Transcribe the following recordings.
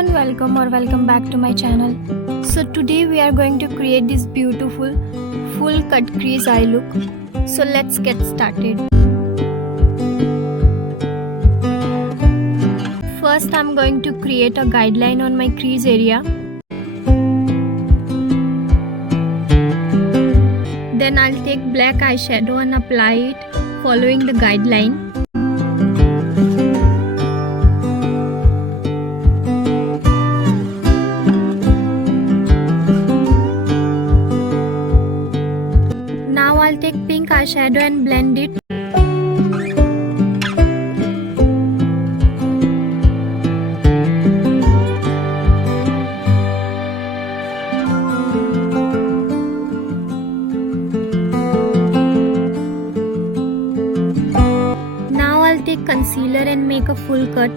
everyone, welcome back to my channel. So today we are going to create this beautiful full cut crease eye look. So let's get started. First I'm going to create a guideline on my crease area. Then I'll take black eyeshadow and apply it following the guideline. Now I'll take pink eyeshadow and blend it. Now I'll take concealer and make a full cut.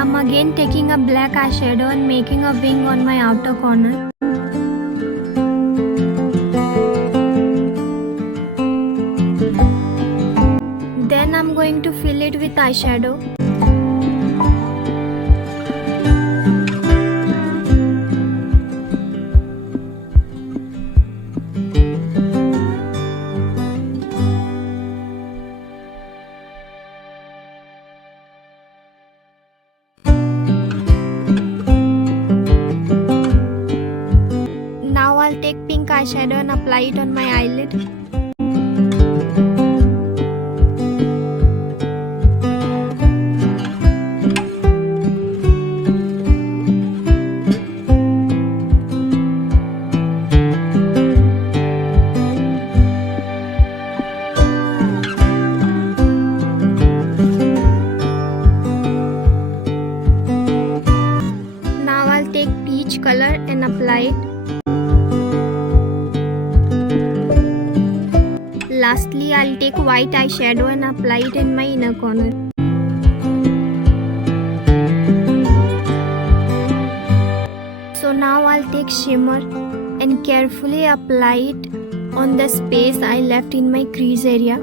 I'm again taking a black eyeshadow and making a wing on my outer corner. Then I'm going to fill it with eyeshadow. Now I'll take pink eyeshadow and apply it on my eyelid. Now I'll take peach color and apply it. Lastly, I'll take white eyeshadow and apply it in my inner corner. So now I'll take shimmer and carefully apply it on the space I left in my crease area.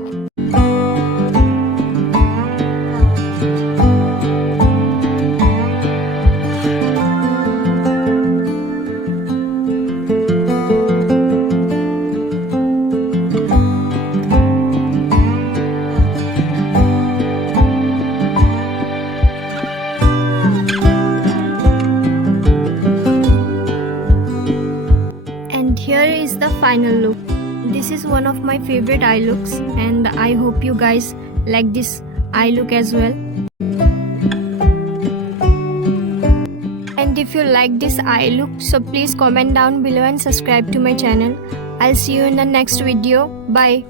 Here is the final look. This is one of my favorite eye looks and I hope you guys like this eye look as well. And if you like this eye look, so please comment down below and subscribe to my channel. I'll see you in the next video. Bye.